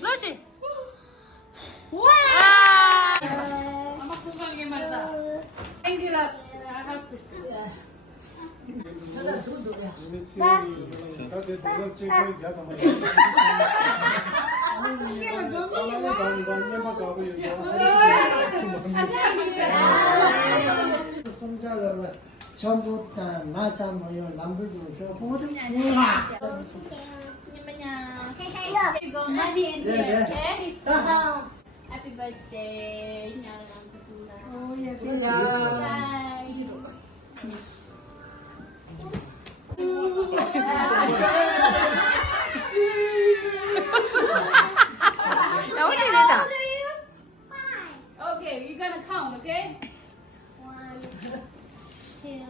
그렇지. 와! 아마 공감이 말다. 앵기라 하고 싶어. 전부 다 나타 모여 남불도 저 모두 Go, Madi and Yeah, here, yeah. okay? Happy birthday. Oh, yeah, 야, 어디 내다. Okay, you're gonna count, okay? 1, 2, 3,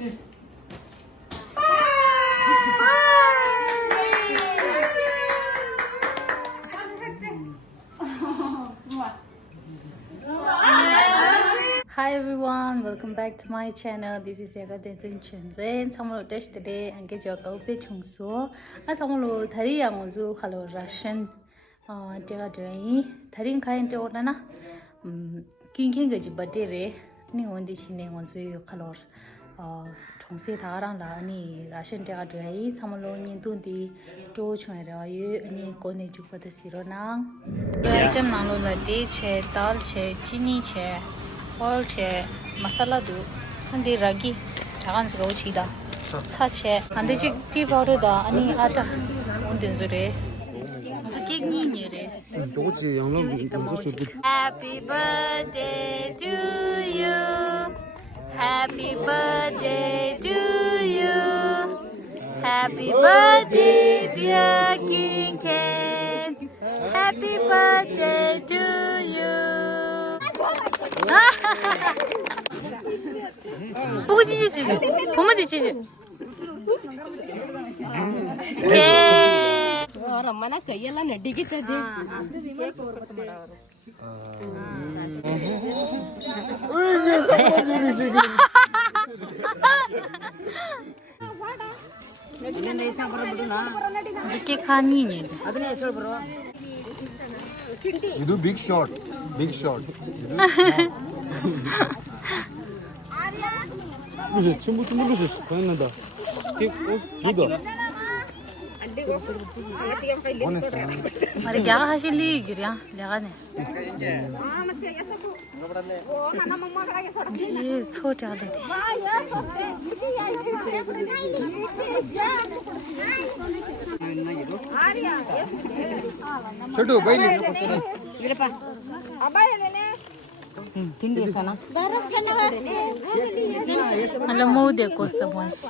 4. Hi everyone, welcome back to my channel. This is Yaga Denzin Chunzen. Samlo dash today and get your gope chungso. As Samlo Tari Yamonzu, hello Russian. Tega Dray, Tarin Kain to Orana. King Kingaji Badere, Ningon the Chine on Zu color. Chongse Taran Lani, Russian Tega Dray, Samlo Nintundi, Do Chunra, Ni Kone Jupa the Sirona. Item Nalo la Che, Dal Che, Chini Che. oil che masala do handi ragi tagan zga uchida cha che handi ji tea powder da ani ata ondin zure zki ni ni res 요거지 양념 무슨 Happy birthday to you Happy birthday to you Happy birthday dear King Ken Happy birthday to you 보고 지지 보면 지지 예 ರಮ್ಮನ ಕೈಯೆಲ್ಲ ನಡ್ಡಿಗಿತ್ತದೆ 이렇게 가니니 You do big shot. 무슨 춤부 무슨 보낸다. 이거. మరి क्या हसीली गिरिया लगाने ये छोटे आदमी छोटू बैली ತಿಂದಿಸನ ಅಲ್ಲ ಮೌದೆ ಕೋಸ್ತ boss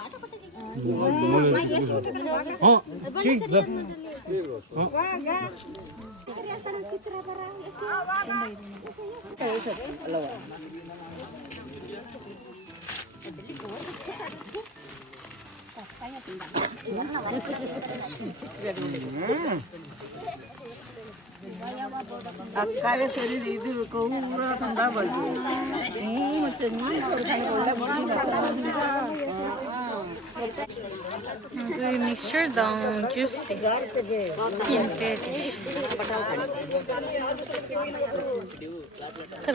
ठीक है ಅಕ್ಕಾರೆ ಸರಿ ಇದು ಕೌರ ಕಂಡ ಬಂತು ಮತ್ತೆ So we mixture down juice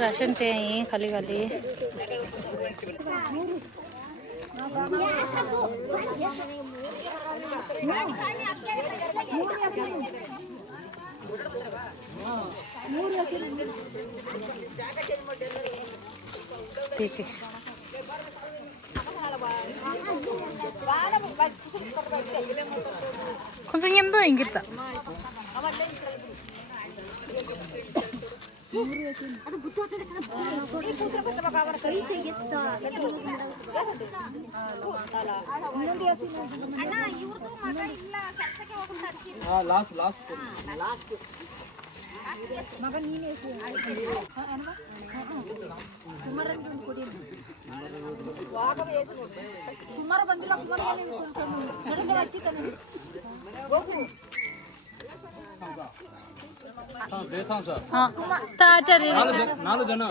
ration चाहिए खाली खाली 선생님도 인겠다. लास्ट ನಾಲ್ಕು ಜನ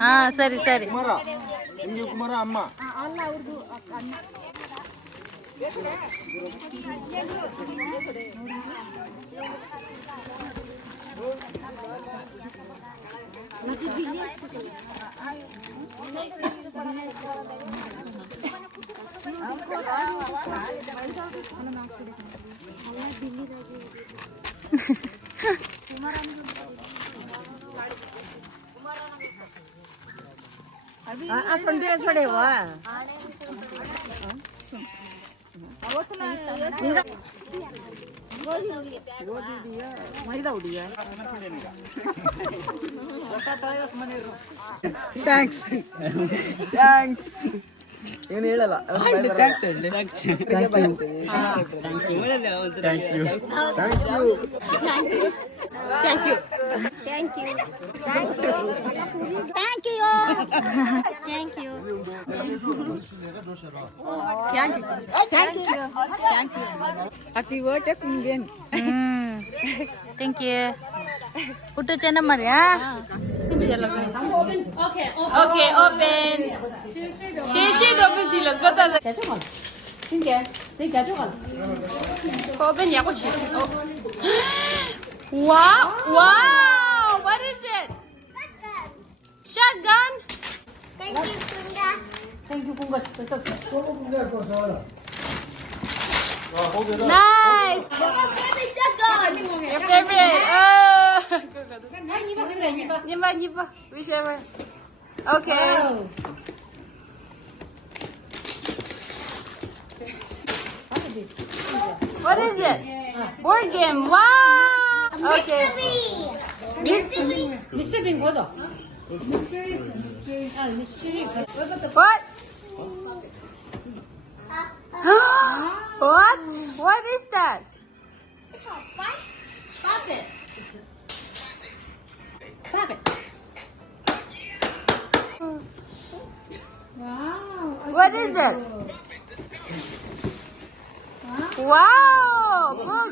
ಹಾ ಸರಿ ಸರಿ ಕುಮಾರ ನಿಮ್ಗೆ ಕುಮಾರ ಅಮ್ಮ ಏನು ಹೇಳಲ್ಲ ಥ್ಯಾಂಕ್ ಯು ಊಟ ಚೆನ್ನಾಗಿ ಮರ್ಯಾ okay open 실시도 오pen 거다. 진짜. 내 가져가. 오pen 야구치. Wow, wow. What is it? Shotgun. Thank you, Kunga. Thank you, Kunga. ಹೋಗಿ Nice. Favorite shotgun. Your favorite. Oh. Niba. Whichever. Okay. What is it? Board game. Wow. Okay. Mr. Bean what? What? What? What is that? Stop it. What is it? Wow. Book.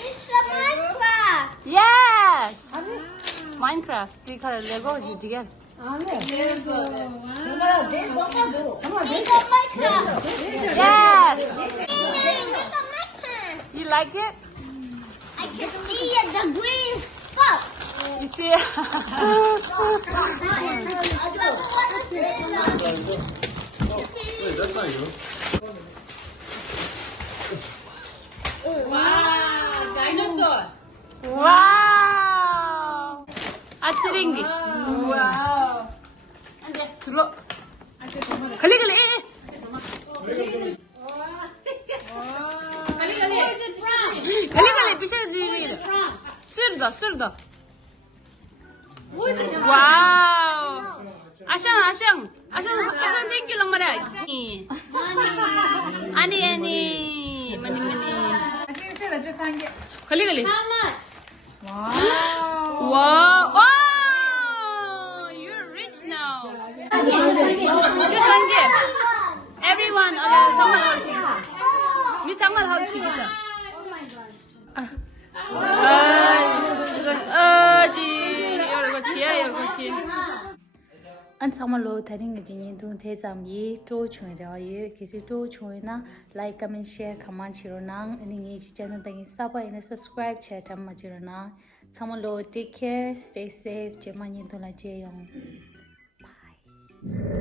It's a Minecraft. Yes. Minecraft. We call it Lego together. It's a Minecraft. Yes. It's a Minecraft. You like it? I can see the green spot. You see it? Wow, dinosaur. Wow. 아치링기. Wow. 들어. 걸리. 걸리 비싸지. 쓰르다. 와우. 아샹 땡큐 럼마라. 아니. 마니. 걸리. How much? Wow. You're rich now. Just one gift. Everyone 정말 하우치. 미 정말 하우치 있어. anh xong mà lôi thấy những cái gì tôi thấy rằng gì trôi chuyện rồi cái gì trôi chuyện na like comment share comment chiro nang anh nghe chỉ channel này subscribe share tham mà chiro na xong mà lôi take care stay safe chế mà nhìn tôi là chế yong bye.